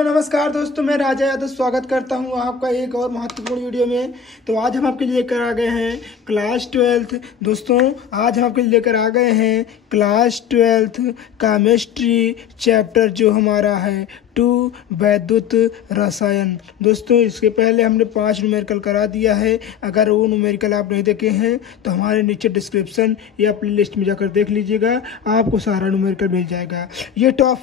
Hello नमस्कार दोस्तों, मैं राजा यादव स्वागत करता हूं आपका एक और महत्वपूर्ण वीडियो में। तो आज हम आपके लिए लेकर आ गए हैं क्लास 12। दोस्तों आज हम आपके लिए लेकर आ गए हैं क्लास 12 केमिस्ट्री चैप्टर जो हमारा है 2 वैद्युत रसायन। दोस्तों इसके पहले हमने 5 न्यूमेरिकल करा दिया है। अगर वो न्यूमेरिकल आप नहीं देखे हैं तो हमारे नीचे डिस्क्रिप्शन या प्ले लिस्ट में जाकर देख लीजिएगा, आपको सारा न्यूमेरिकल मिल जाएगा। ये टॉप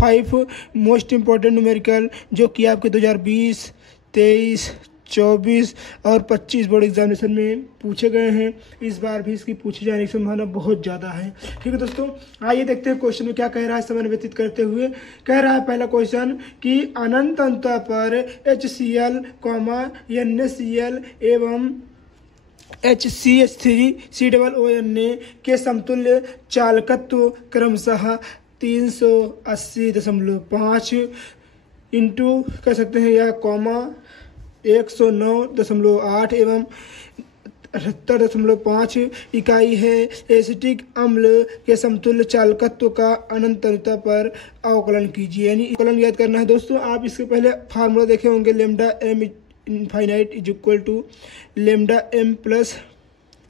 5 मोस्ट इम्पॉर्टेंट न्यूमेरिकल जो कि आपके 2020, 23, 24 और 25 बोर्ड एग्जामिनेशन में पूछे गए हैं। इस बार भी इसकी पूछे जाने की संभावना बहुत ज़्यादा है। ठीक है दोस्तों, आइए देखते हैं क्वेश्चन में क्या कह रहा है। समय व्यतीत करते हुए कह रहा है पहला क्वेश्चन कि अनंत अंतः पर HCl, NaCl एवं HCH3COONA के समतुल्य चालकत्व क्रमशः 380.5 इंटू कह सकते हैं या कॉमा 109.8 एवं 78.5 इकाई है। एसिटिक अम्ल के समतुल्य चालकत्व का अनंत अंतः पर अवकलन कीजिए, यानी अवकलन याद करना है। दोस्तों आप इसके पहले फार्मूला देखे होंगे, lambda m infinite is equal to lambda m plus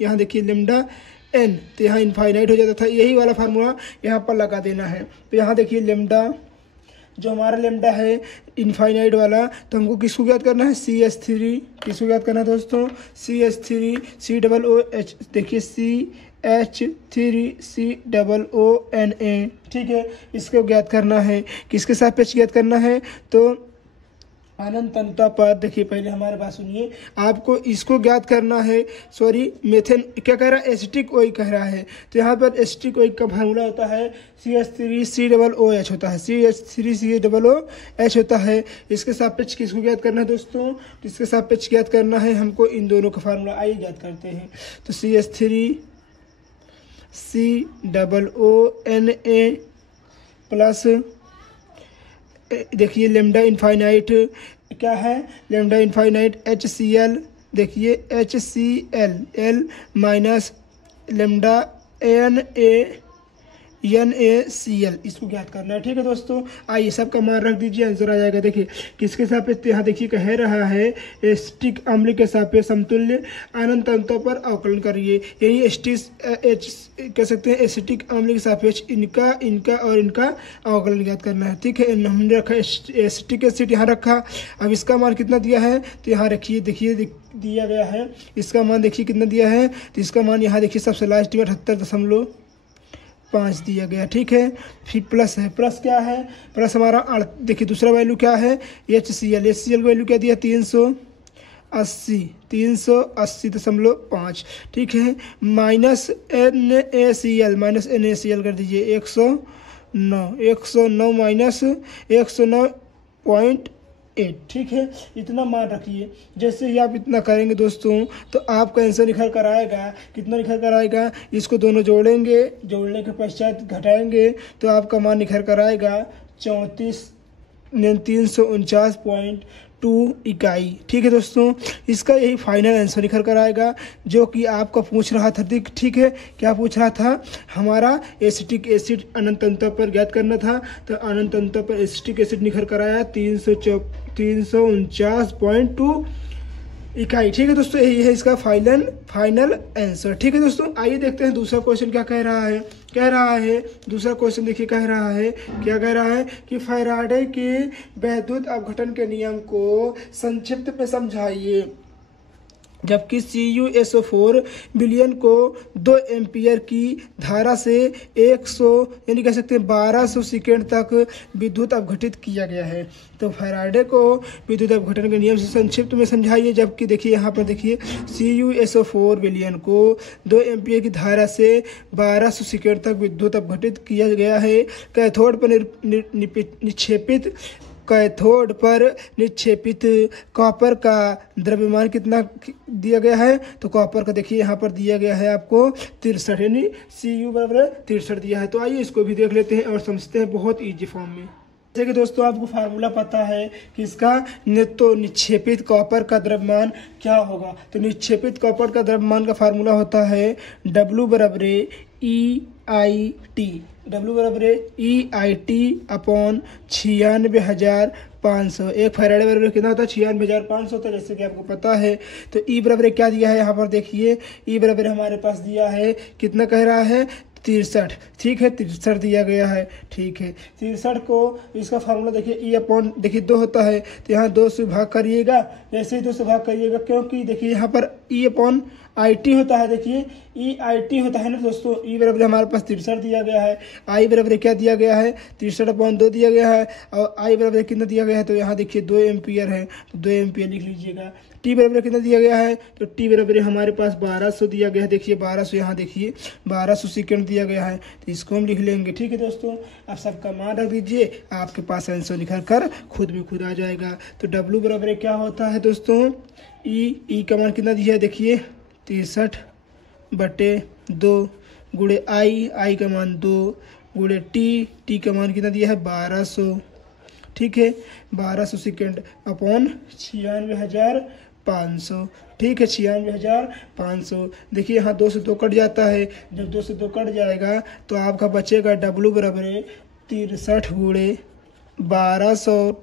यहाँ देखिए लैम्डा n, तो यहाँ इनफाइनाइट हो जाता था। यही वाला फार्मूला यहाँ पर लगा देना है। तो यहाँ देखिए लैम्डा, जो हमारा लैम्डा है इनफाइनाइट वाला, तो हमको किसको याद करना है, CH3। किसको याद करना है दोस्तों, CH3 COOH, देखिए CH3COONA। ठीक है, इसको ज्ञात करना है। किसके सापेक्ष ज्ञात करना है, तो अनंत अंतः पर। देखिए पहले हमारे बात सुनिए, आपको इसको ज्ञात करना है। मेथेन क्या कह रहा है, एसिटिक ओइक कह रहा है। तो यहाँ पर एसिटिक ओइक का फार्मूला होता है CH3COOH होता है, CH3COOH होता है। इसके सापेक्ष किसको ज्ञात करना है दोस्तों, इसके सापेक्ष ज्ञात करना है हमको इन दोनों का फार्मूला। आइए ज्ञात करते हैं। तो CH3COONA प्लस देखिए लैम्डा इनफाइनाइट क्या है, लैम्डा इनफाइनाइट HCl, देखिए HCl माइनस लैम्डा NaCl, इसको ज्ञात करना है। ठीक है दोस्तों, आइए सबका मान रख दीजिए, आंसर आ जाएगा। देखिए किसके सापेक्ष, यहाँ देखिए कह रहा है एसिटिक अम्ल के सापेक्ष समतुल्य अनंत अंतः पर अवकलन करिए। यही कह सकते हैं एसिटिक अम्ल के सापेक्ष इनका और इनका अवकलन ज्ञात करना है। ठीक है, हमने रखा एसिटिक एसिड यहाँ रखा। अब इसका मान कितना दिया है, तो यहाँ रखिए, देखिए दिया गया है। इसका मान देखिए कितना दिया है, तो इसका मान यहाँ देखिए सबसे लास्ट में 78.5 दिया गया। ठीक है, फिर प्लस है। प्लस क्या है, प्लस हमारा देखिए दूसरा वैल्यू क्या है, HCl वैल्यू क्या दिया, 380.5। ठीक है, माइनस NaCl कर दीजिए 109 माइनस 109.8। ठीक है, इतना मान रखिए। जैसे ही आप इतना करेंगे दोस्तों तो आपका आंसर निकल कर आएगा। कितना निकल कर आएगा, इसको दोनों जोड़ेंगे, जोड़ने के पश्चात घटाएंगे तो आपका मान निकल कर आएगा 349.2 इकाई। ठीक है दोस्तों, इसका यही फाइनल आंसर निकल कर आएगा जो कि आपका पूछ रहा था। ठीक है, क्या पूछ रहा था, हमारा एसिटिक एसिड अनंत अंतः पर ज्ञात करना था। तो अनंत अंतः पर एसिटिक एसिड निकल कर आया 349.2 इकाई। ठीक है दोस्तों, यही है इसका फाइनल आंसर। ठीक है दोस्तों, आइए देखते हैं दूसरा क्वेश्चन क्या कह रहा है। दूसरा क्वेश्चन देखिए क्या कह रहा है कि फैराडे के वैद्युत अपघटन के नियम को संक्षिप्त में समझाइए। जबकि CuSO4 विलयन को 2 एम्पियर की धारा से 100 यानी कह सकते हैं 1200 सेकेंड तक विद्युत अपघटित किया गया है। तो फैराडे को विद्युत अपघटन के नियम से संक्षिप्त में समझाइए। जबकि देखिए यहाँ पर देखिए CuSO4 विलयन को 2 एम्पियर की धारा से 1200 सेकेंड तक विद्युत अपघटित किया गया है। कैथोड पर निक्षेपित कॉपर का द्रव्यमान कितना दिया गया है, तो कॉपर का देखिए यहाँ पर दिया गया है आपको 63, यानी Cu बराबर 63 दिया है। तो आइए इसको भी देख लेते हैं और समझते हैं बहुत ईजी फॉर्म में। जैसे कि दोस्तों आपको फार्मूला पता है कि इसका तो निक्षेपित कॉपर का द्रव्यमान क्या होगा। तो निक्षेपित कॉपर का द्रव्यमान का फार्मूला होता है W बराबर EIT, W बराबर है EIT अपॉन 96,500। एक फैराडे बराबर कितना होता है? 96,500 होता है, जैसे कि आपको पता है। तो E बराबर क्या दिया है यहाँ पर देखिए, E बराबर हमारे पास दिया है कितना कह रहा है? 63। ठीक है, 63 दिया गया है। ठीक है, 63 को इसका फार्मूला देखिए E अपॉन देखिए 2 होता है, तो यहाँ 2 से भाग करिएगा। जैसे ही 2 से भाग करिएगा, क्योंकि देखिए यहाँ पर E अपॉन IT होता है। देखिए EIT होता है ना दोस्तों। E बराबर हमारे पास 63 दिया गया है, I बराबर क्या दिया गया है? 63 अपॉन 2 दिया गया है, और I बराबर कितना दिया गया है? तो यहाँ देखिए 2 एम्पियर है, तो 2 एम्पियर लिख लीजिएगा। T बराबर कितना दिया गया है? तो T बराबर हमारे पास 1200 दिया गया है। देखिए 1200, यहाँ देखिए 1200 सेकेंड दिया गया है, तो इसको हम लिख लेंगे। ठीक है दोस्तों, आप सबका मान रख दीजिए, आपके पास आंसर निकल कर खुद भी खुद आ जाएगा। तो W बराबर क्या होता है दोस्तों? E का मान कितना दिया है? देखिए 63/2 गुणे I का मान 2 गुणे T का मान कितना दिया है? 1200। ठीक है, 1200 सेकेंड अपॉन 96,500। ठीक है, 96,500। देखिए यहाँ 2 से 2 कट जाता है, जब 2 से 2 कट जाएगा तो आपका बचेगा W बराबर 63 गुणे 1200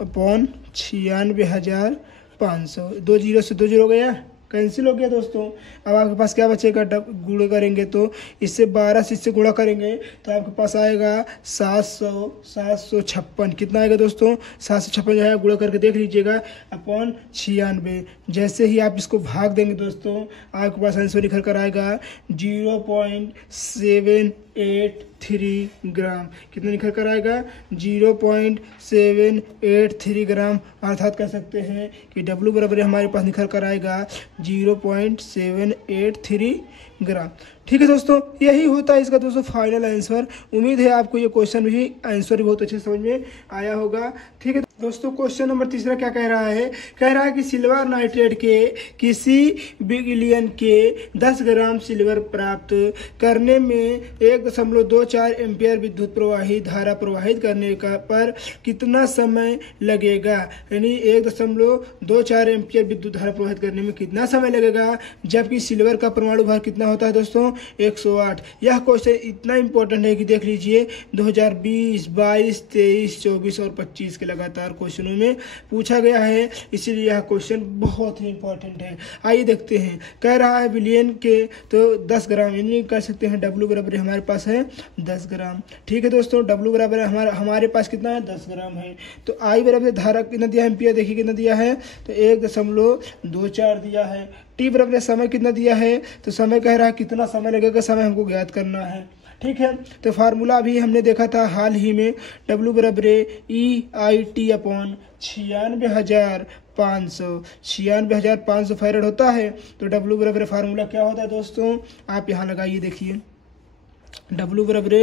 अपॉन 96,500। 2 जीरो से 2 जीरो गया, कैंसिल हो गया दोस्तों। अब आपके पास क्या बचेगा? गुणे करेंगे तो इससे 12 से इससे गुणा करेंगे तो आपके पास आएगा 756। कितना आएगा दोस्तों? 756 जो है गुणा करके देख लीजिएगा अपॉन 96। जैसे ही आप इसको भाग देंगे दोस्तों, आपके पास आंसर निकल कर आएगा 0.783 ग्राम। कितना निकल कर आएगा? 0.783 ग्राम। अर्थात कह सकते हैं कि W बराबर हमारे पास निकल कर आएगा 0.783 ग्राम। ठीक है दोस्तों, यही होता है इसका दोस्तों फाइनल आंसर। उम्मीद है आपको ये क्वेश्चन भी आंसर भी बहुत अच्छे समझ में आया होगा। ठीक है दोस्तों, क्वेश्चन नंबर 3 क्या कह रहा है? कह रहा है कि सिल्वर नाइट्रेट के किसी बिलियन के 10 ग्राम सिल्वर प्राप्त करने में 1.24 एम्पियर विद्युत प्रवाही धारा प्रवाहित करने का पर कितना समय लगेगा? यानी 1.24 एम्पियर विद्युत धारा प्रवाहित करने में कितना समय लगेगा, जबकि सिल्वर का परमाणु भार कितना होता है दोस्तों? 108। यह क्वेश्चन इतना इंपॉर्टेंट है कि देख लीजिए 2020, 22, 23, 24 और 25 के लगातार क्वेश्चनों में पूछा गया है, इसीलिए यह क्वेश्चन बहुत ही इंपॉर्टेंट है। आइए देखते हैं। कह रहा है बिलियन के तो 10 ग्राम, यानी कह सकते हैं W बराबर हमारे पास है 10 ग्राम। ठीक है दोस्तों, W बराबर हमारे पास कितना है? 10 ग्राम है। तो I बराबर धारा कितना दिया है? एम्पियर देखिए कितना दिया है? तो 1.24 दिया है। T बराबर समय कितना दिया है? तो समय कह रहा है कितना समय लगेगा, समय हमको ज्ञात करना है। ठीक है, तो फार्मूला अभी हमने देखा था हाल ही में, W बराबर EIT अपॉन 96,500। 96,500 फैरेड होता है। तो W बराबर फार्मूला क्या होता है दोस्तों? आप यहाँ लगाइए, देखिए W बराबर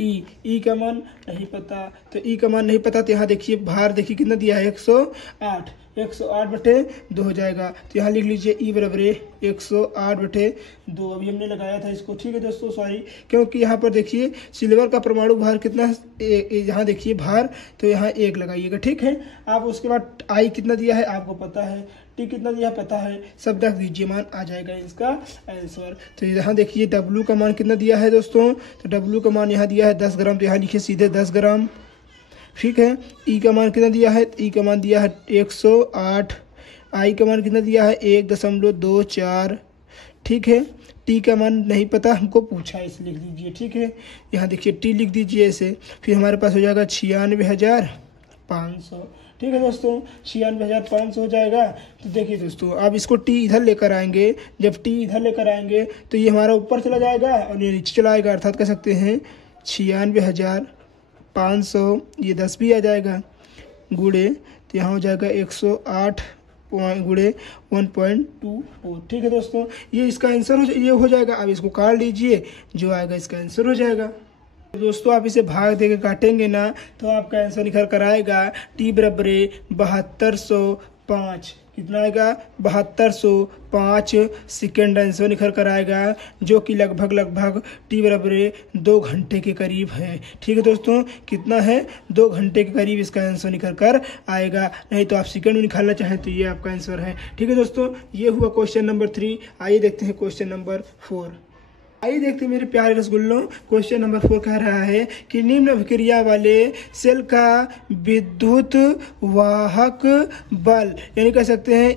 E का मान नहीं पता, तो E का मान नहीं पता, तो यहाँ देखिए भार देखिए कितना दिया है? 108। 108/2 हो जाएगा, तो यहाँ लिख लीजिए E बराबर 108/2। अभी हमने लगाया था इसको। ठीक है दोस्तों, सॉरी, क्योंकि यहाँ पर देखिए सिल्वर का परमाणु भार कितना, यहाँ देखिए भार, तो यहाँ 1 लगाइएगा। ठीक है, आप उसके बाद I कितना दिया है आपको पता है, T कितना दिया पता है, सब रख दीजिए, मान आ जाएगा इसका आंसर। तो यहाँ देखिए W का मान कितना दिया है दोस्तों? तो W का मान यहाँ दिया है 10 ग्राम, तो यहाँ लिखिए सीधे 10 ग्राम। ठीक है, E का मान कितना दिया है? E का मान दिया है 108। I का मान कितना दिया है? 1.24। ठीक है, T का मान नहीं पता, हमको पूछा है, इसे लिख दीजिए। ठीक है, यहाँ देखिए T लिख दीजिए ऐसे, फिर हमारे पास हो जाएगा 96,500। ठीक है दोस्तों, 96,500 हो जाएगा। तो देखिए दोस्तों, अब इसको T इधर लेकर आएंगे, जब T इधर लेकर आएंगे तो ये हमारा ऊपर चला जाएगा और ये नीचे चला आएगा। अर्थात कह सकते हैं 96,500, ये 10 भी आ जाएगा गुणे, तो यहाँ हो जाएगा 108 गुणे 1.24। ठीक है दोस्तों, ये इसका आंसर ये हो जाएगा। अब इसको काट लीजिए, जो आएगा इसका आंसर हो जाएगा। दोस्तों आप इसे भाग देके काटेंगे ना, तो आपका आंसर निकल कर आएगा T बराबर 7205। कितना आएगा? 7205 सेकेंड आंसर निकल कर आएगा, जो कि लगभग T बराबर 2 घंटे के करीब है। ठीक है दोस्तों, कितना है? 2 घंटे के करीब इसका आंसर निकल कर आएगा। नहीं तो आप सेकेंड में निकालना चाहें तो ये आपका आंसर है। ठीक है दोस्तों, ये हुआ क्वेश्चन नंबर 3। आइए देखते हैं क्वेश्चन नंबर 4। आइए देखते हैं मेरे प्यारे रसगुल्लों। क्वेश्चन नंबर 4 कह रहा है कि निम्न अभिक्रिया वाले सेल का विद्युत वाहक बल यानी कह सकते हैं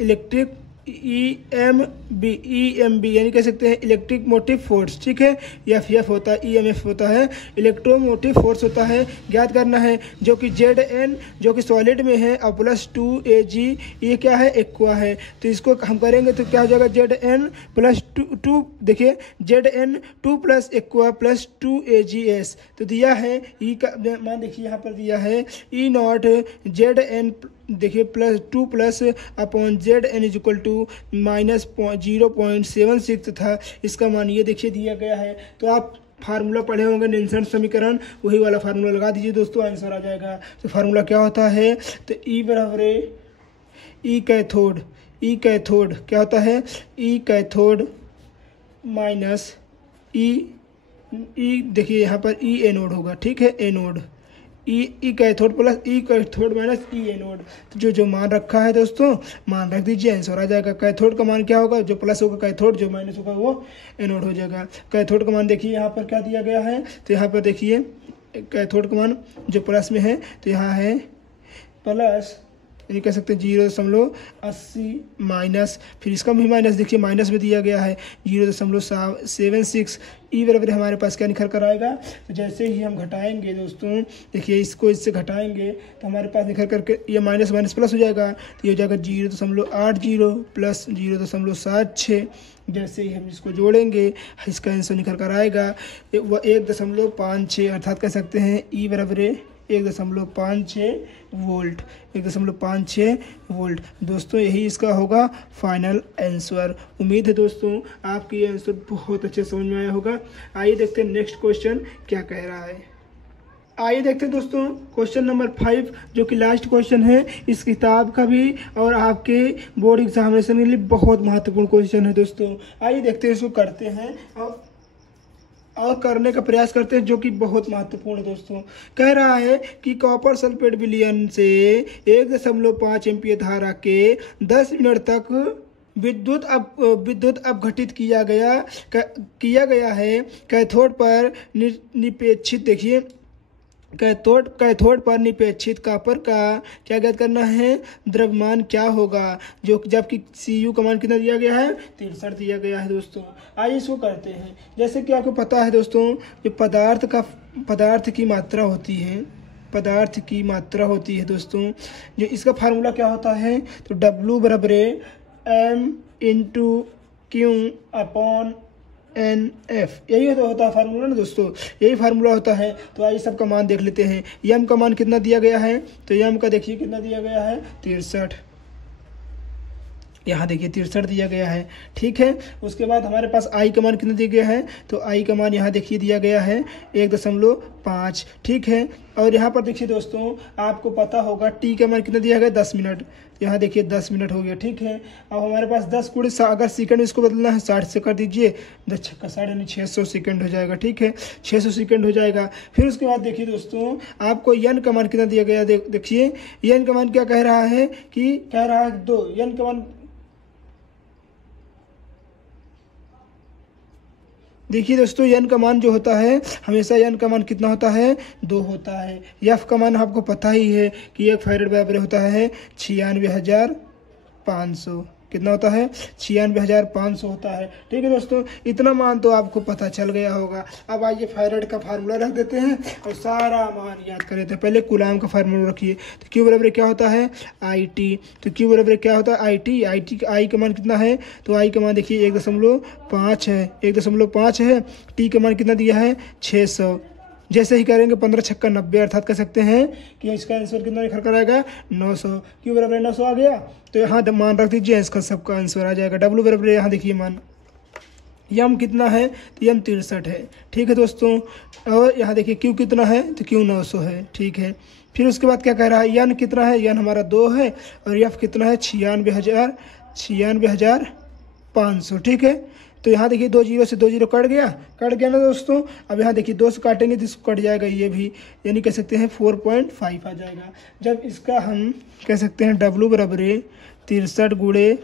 इलेक्ट्रिक EMB यानी कह सकते हैं इलेक्ट्रिक मोटिव फोर्स, ठीक है। एफ होता है, EMF होता है, इलेक्ट्रोमोटिव फोर्स होता है, ज्ञात करना है, जो कि ZN जो कि सॉलिड में है और प्लस 2Ag ये क्या है, एक्वा है। तो इसको हम करेंगे तो क्या हो जाएगा, ZN प्लस 2 देखिए ZN 2 plus aqua plus 2AgS। तो दिया है ई का मान देखिए यहाँ पर दिया है E0 ZN देखिए plus 2 plus upon ZN is equal to minus 0.76 तथा इसका मान ये देखिए दिया गया है। तो आप फार्मूला पढ़े होंगे निल्सन समीकरण, वही वाला फार्मूला लगा दीजिए दोस्तों, आंसर आ जाएगा। तो फार्मूला क्या होता है, तो E बराबर ई कैथोड क्या होता है, ई कैथोड माइनस ई देखिए यहाँ पर ई एनोड होगा, ठीक है, anode E cathode plus E cathode minus E anode. तो जो मान रखा है दोस्तों, मान रख दीजिए, आंसर आ जाएगा। कैथोड का मान क्या होगा, जो प्लस होगा कैथोड, जो माइनस होगा वो एनोड हो जाएगा। कैथोड का मान देखिए यहाँ पर क्या दिया गया है, तो यहाँ पर देखिए कैथोड का मान जो प्लस में है तो यहाँ है प्लस ये कह सकते हैं 0.80 माइनस, फिर इसका भी माइनस देखिए माइनस में दिया गया है 0.76। ई बराबर हमारे पास क्या निकल कर आएगा, तो जैसे ही हम घटाएंगे दोस्तों, देखिए इसको इससे घटाएंगे तो हमारे पास निकल करके ये माइनस माइनस प्लस हो जाएगा, तो ये हो जाएगा 0.80 प्लस 0.76। जैसे ही हम इसको जोड़ेंगे इसका आंसर निकल कर आएगा वह 1.56, अर्थात कह सकते हैं ई बराबर 1.56 वोल्ट, 1.56 वोल्ट। दोस्तों यही इसका होगा फाइनल आंसर। उम्मीद है दोस्तों आपकी ये आंसर बहुत अच्छे समझ में आया होगा। आइए देखते हैं नेक्स्ट क्वेश्चन क्या कह रहा है। आइए देखते हैं दोस्तों क्वेश्चन नंबर 5 जो कि लास्ट क्वेश्चन है इस किताब का भी और आपके बोर्ड एग्जामिनेशन के लिए बहुत महत्वपूर्ण क्वेश्चन है दोस्तों। आइए देखते हैं, इसको करते हैं और करने का प्रयास करते हैं, जो कि बहुत महत्वपूर्ण है दोस्तों। कह रहा है कि कॉपर सल्फेट विलयन से 1.5 एम्पीयर धारा के 10 मिनट तक विद्युत अपघटित किया गया है। कैथोड पर निपेक्षित देखिए कैथोड पर निपेक्षित कॉपर का क्या ज्ञात करना है, द्रव्यमान क्या होगा, जो जबकि Cu का मान कितना दिया गया है, 63 दिया गया है दोस्तों। आइए इसको करते हैं। जैसे कि आपको पता है दोस्तों, जो पदार्थ की मात्रा होती है दोस्तों, जो इसका फार्मूला क्या होता है, तो W बराबर M/Q/NF, यही तो होता है फार्मूला ना दोस्तों, यही फार्मूला होता है। तो आइए सबका मान देख लेते हैं। M का मान कितना दिया गया है, तो M का देखिए कितना दिया गया है, 63, यहाँ देखिए 63 दिया गया है, ठीक है। उसके बाद हमारे पास I का मान कितना दिया गया है, तो I का मान यहाँ देखिए दिया गया है 1.5, ठीक है। और यहाँ पर देखिए दोस्तों आपको पता होगा T का मान कितना दिया गया, 10 मिनट, यहाँ देखिए 10 मिनट हो गया, ठीक है। अब हमारे पास 10 गुणे अगर सेकंड इसको बदलना है 60 से कर दीजिए, 10 छक्का 60 यानी 600 सेकंड हो जाएगा, ठीक है, 600 सेकंड हो जाएगा। फिर उसके बाद देखिए दोस्तों आपको N का मान कितना दिया गया, देखिए N का मान क्या कह रहा है, कि कह रहा है 2, N का मान देखिए दोस्तों N का मान जो होता है हमेशा N का मान कितना होता है, 2 होता है। F का मान आपको पता ही है कि 1 फैरेड बराबर होता है 96,500, कितना होता है, 96,500 होता है, ठीक है दोस्तों। इतना मान तो आपको पता चल गया होगा। अब आइए फैरेड का फार्मूला रख देते हैं और सारा मान याद कर लेते हैं। पहले कूलाम का फार्मूला रखिए, तो Q बराबर क्या होता है, IT, तो Q बराबर क्या होता है, IT का I का मान कितना है, तो I का मान देखिए 1.5 है, 1.5 है। T का मान कितना दिया है, 600। जैसे ही करेंगे 15 छक्का 90, अर्थात कह सकते हैं कि इसका आंसर कितना निकल कर आएगा, 900। Q बराबर 900 आ गया, तो यहाँ मान रख दीजिए, इसका सबका आंसर आ जाएगा। W बराबर यहाँ देखिए मान, M कितना है, तो M 63 है, ठीक है दोस्तों। और यहाँ देखिए Q कितना है, तो Q 900 है, ठीक है। फिर उसके बाद क्या कह रहा है, N कितना है, N हमारा 2 है, और F कितना है 96,500, ठीक है। तो यहाँ देखिए 2 जीरो से 2 जीरो कट गया ना दोस्तों। अब यहाँ देखिए 2 से काटेंगे तो इसको कट जाएगा ये भी, यानी कह सकते हैं 4.5 आ जाएगा। जब इसका हम कह सकते हैं W बराबर 63 गुणे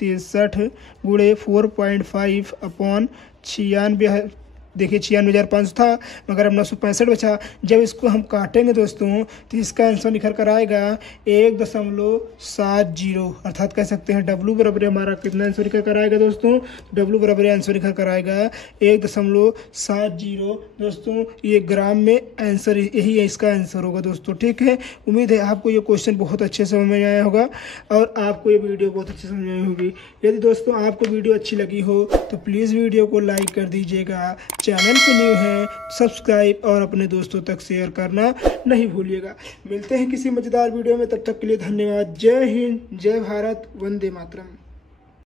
63 गुणे 4.5 अपॉन 96। देखिए 96,500 था मगर अब 965 बचा। जब इसको हम काटेंगे दोस्तों तो इसका आंसर निकल कर आएगा 1.70, अर्थात कह सकते हैं W बराबर हमारा कितना आंसर निकल कर आएगा दोस्तों, W बराबर आंसर निकल कर आएगा 1.70 दोस्तों। ये ग्राम में आंसर यही है, इसका आंसर होगा दोस्तों। ठीक है, उम्मीद है आपको ये क्वेश्चन बहुत अच्छे समझ में आया होगा और आपको ये वीडियो बहुत अच्छे समझ में आई होगी। यदि दोस्तों आपको वीडियो अच्छी लगी हो तो प्लीज़ वीडियो को लाइक कर दीजिएगा, चैनल पे न्यू है सब्सक्राइब और अपने दोस्तों तक शेयर करना नहीं भूलिएगा। मिलते हैं किसी मजेदार वीडियो में, तब तक के लिए धन्यवाद। जय हिंद, जय भारत, वंदे मातरम।